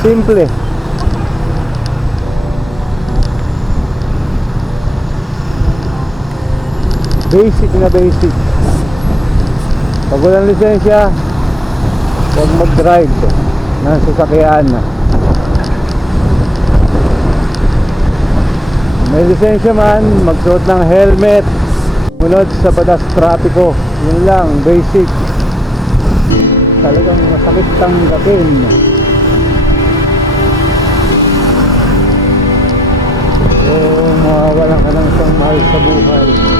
Simple. Basic na basic. Pag walang lisensya, huwag mag-drive ng sasakyan. May lisensya man, magsuot ng helmet, munod sa batas trapiko. Yun lang, basic. Talagang masakit tanggapin. So mawawalan ka ng isang mahal sa buhay.